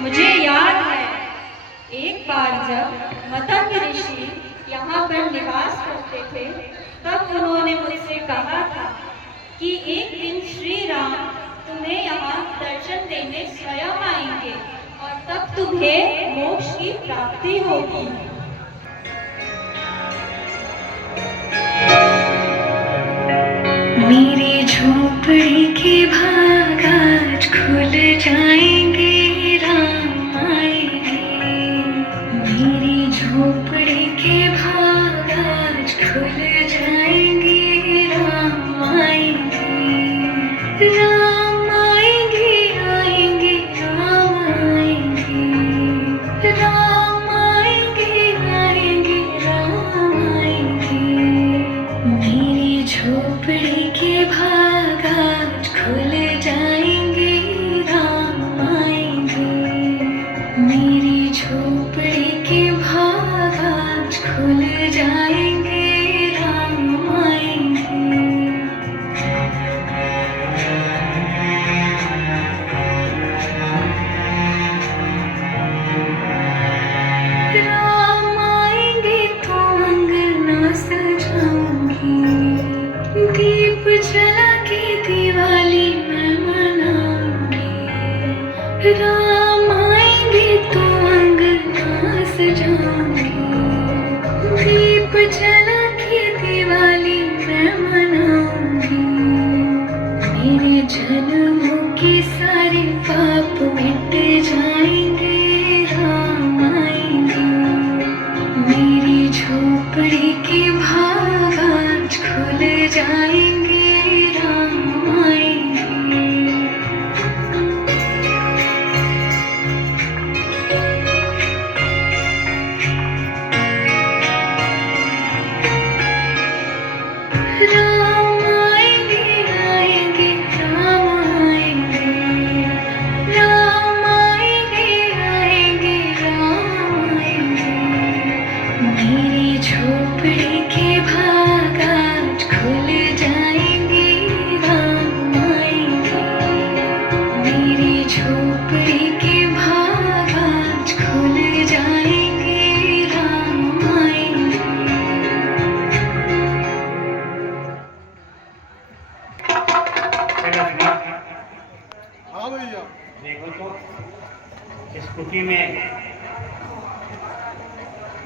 मुझे याद है एक बार जब मतंग ऋषि यहाँ पर निवास करते थे, तब उन्होंने मुझसे कहा था कि एक दिन श्री राम तुम्हें यहाँ दर्शन देने स्वयं आएंगे और तब तुम्हें मोक्ष की प्राप्ति होगी। मेरी झोपड़ी के भाग आज खुल जाएंगे, राम आएंगे। मेरी झोपड़ी के भाग आज खुल जाएंगे, राम आएंगे। राम आएंगे, आएंगे, राम आएंगे। राम आएंगे, आएंगे, राम आएंगे। मेरी झोपड़ी के भाग आज खुल जाएंगे, राम आएंगे। मेरी झोपड़ी के भाग आज खुल जाएंगे, राम आएंगे। राम आएंगे तो अंगना सजाऊंगी, दीप जला के दिवाली मैं मनाऊंगी। राम आएंगे तो अंगना सजाऊंगी, दीप जला के दिवाली मैं मनाऊंगी। मेरे जन्मों के सारे पाप मिट जाएंगे, राम आएंगे। मेरी झोपड़ी के भाग आज खुल जाएंगे, राम आएंगे। राम आएंगे, आएंगे, राम आएंगे। राम आएंगे, आएंगे, राम आएंगे। मेरी झोपड़ी के भाग आज खुल जाएंगे, राम आएंगे। मेरी झोपड़ी के भाग आज खुल जाएंगे, राम आएंगे। हाँ भैया, देखो तो इस कुटी में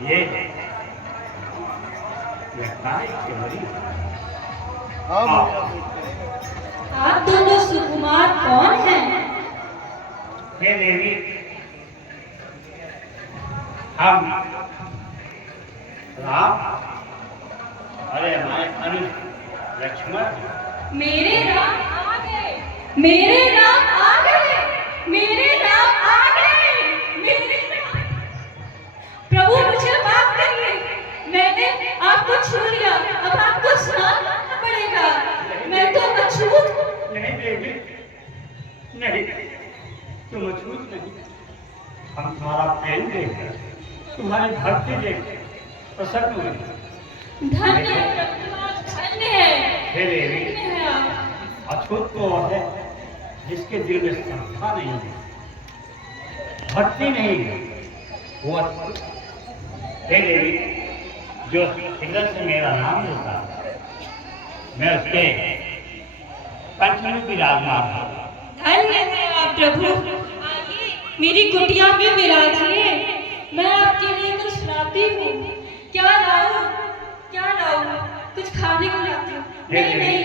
ये लड़का है। हाँ भैया। आप दोनों सुकुमार कौन हैं? हे देवी, हम राम, अरे हमारे अनुज लक्ष्मण। मेरे राम आ गए, मेरे राम आ गए, मेरे राम आ गए, मेरे राम। प्रभु मुझे माफ करिए, मैंने आपको छू लिया, अब आपको सुनाना पड़ेगा। मैं तो अछूत। नहीं देवी, नहीं, तुम अछूत नहीं। हम तुम्हारा प्रेम देखकर, तुम्हारी भक्ति देखकर प्रसन्न हुए। धन्य है प्रभु, धन्य है। हे देवी, धन्य है आप। अछूत तो वह है जिसके दिल में श्रद्धा नहीं है, भक्ति नहीं है, वो अछूत। हे देवी, जो हृदय से मेरा नाम लेता है, मैं उसके कंठ में विराजमान हूँ। धन्य है आप प्रभु। आइए मेरी कुटिया में विराजिए, मैं आपके लिए कुछ लाती हूँ। क्या लाऊं, क्या लाऊं? कुछ खाने को लाती हूँ। नहीं नहीं,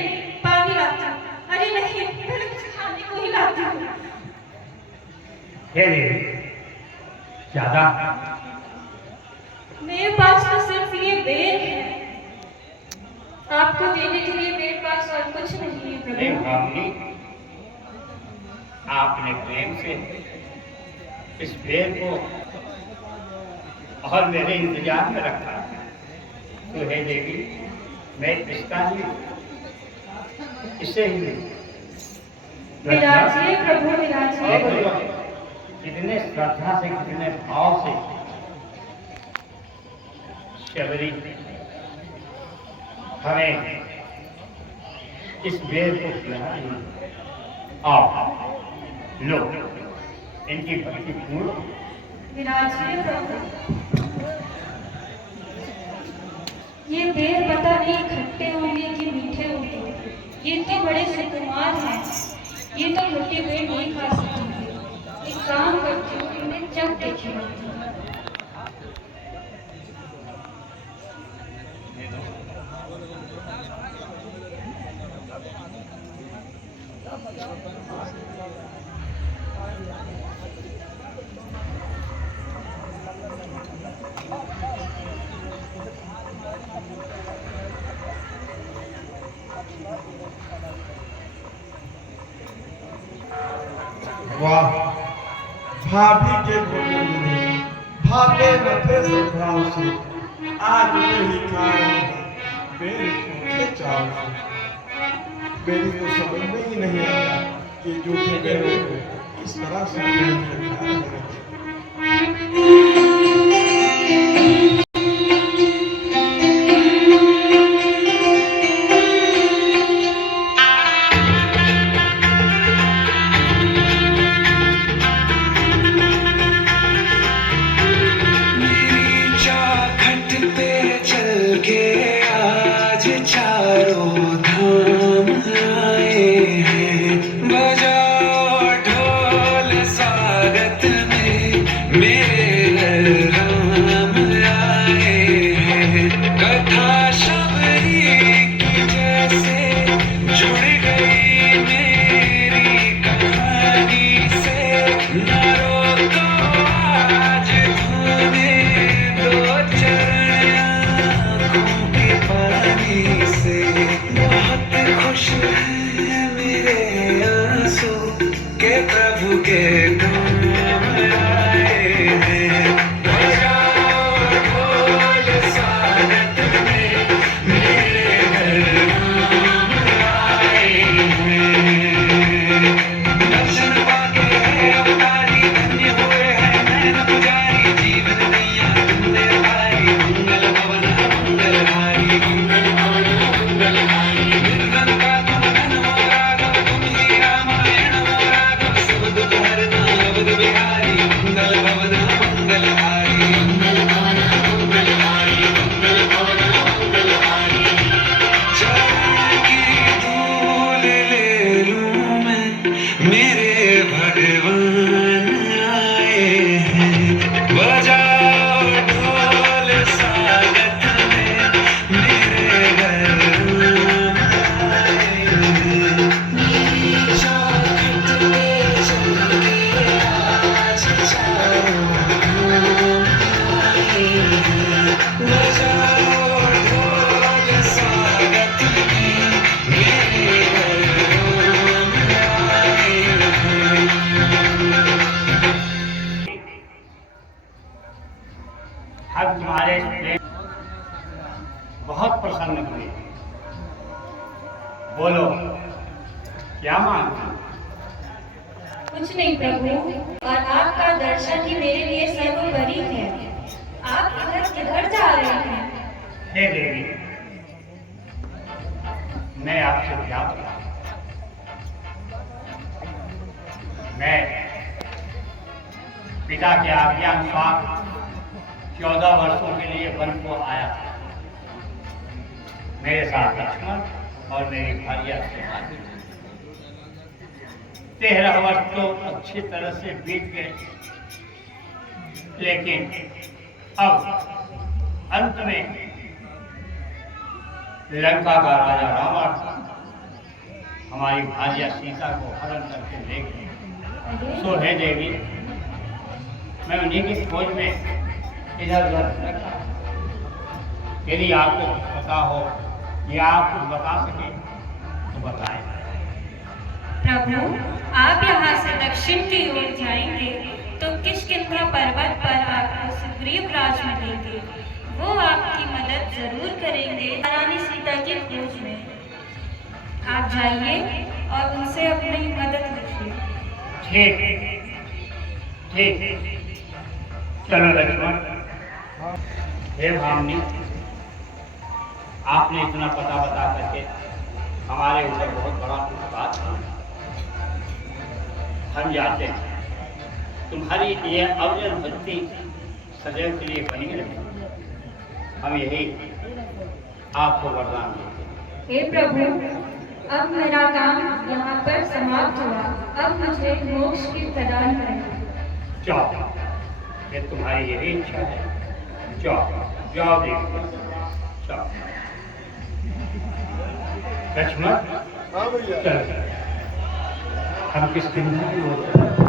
पानी लाती हूँ। अरे नहीं, पहले कुछ खाने को ही लाती हूँ। हे देवी, ज्यादा मेरे पास तो सिर्फ ये बेर है, आपको देने के लिए मेरे पास और कुछ नहीं है हे प्रभु। भावनी, आपने प्रेम से इस बेर को और मेरे इंतजार में रखा। तो हे देवी, मैं रिश्ता ही इसे ही विराजिए प्रभु, विराजिए। कितने श्रद्धा से, कितने भाव से शबरी हमें इस बेर को खिला रही है। आओ लो, इनकी भक्ति पूर्ण हो। विराजिए प्रभु। ये बेर पता नहीं खट्टे होंगे कि मीठे होंगे। ये तो बड़े सुकुमार हैं। ये तो खट्टे बेर नहीं खा सकेंगे। एक काम करती हूँ, इन्हें चख के खिलाती हूँ। वाह, भाभी के भोजन में भाते न थे स्वभाव से, आज वही खा रहे हैं मेरे सूखे चाव से। मेरी तो समझ में ही नहीं आता कि जूठे बेरों को इस तरह से खा रहे हैं। हम तुम्हारे प्रेम बहुत प्रसन्न हुए। बोलो क्या मांगती? कुछ नहीं प्रभु, और आपका दर्शन ही मेरे लिए सर्वोपरि है। आप इधर किधर जा रहे हैं? हे देवी, मैं आपसे क्या बताऊं? मैं पिता के आज्ञा अनुसार 14 वर्षों के लिए वन को आया था। मेरे साथ लक्ष्मण और मेरी भार्या से 13 वर्ष तो अच्छी तरह से बीत गए, लेकिन अब अंत में लंका का राजा रावण हमारी भार्या सीता को हरण करके ले गए। सो हे देवी, मैं उन्हीं की खोज में इधर उधर भटका। यदि आपको पता हो या आप कुछ बता सके तो बताएं। प्रभु, आप यहाँ से दक्षिण की ओर जाएंगे तो किष्किंधा पर्वत पर आपको सुग्रीव राज मिलेंगे। वो आपकी मदद जरूर करेंगे रानी सीता की खोज में। आप जाइए और उनसे अपनी मदद लीजिए। ठीक ठीक, चलो लक्ष्मण। हे भामनी, आपने इतना पता बता करके हमारे ऊपर बहुत बड़ा उपकार किया। हम जाते हैं तुम्हारी ये अविरल भक्ति सदैव के लिए बनी रहे। हम यही आपको वरदान देते हैं। हे प्रभु, अब मेरा काम यहाँ पर समाप्त हुआ। अब मुझे मोक्ष की प्रदान करें। जाओ, ये तुम्हारी यही इच्छा है। जाओ जाओ देखो, जाओ। लक्ष्मण, हाँ भैया। चल, हम किस दिन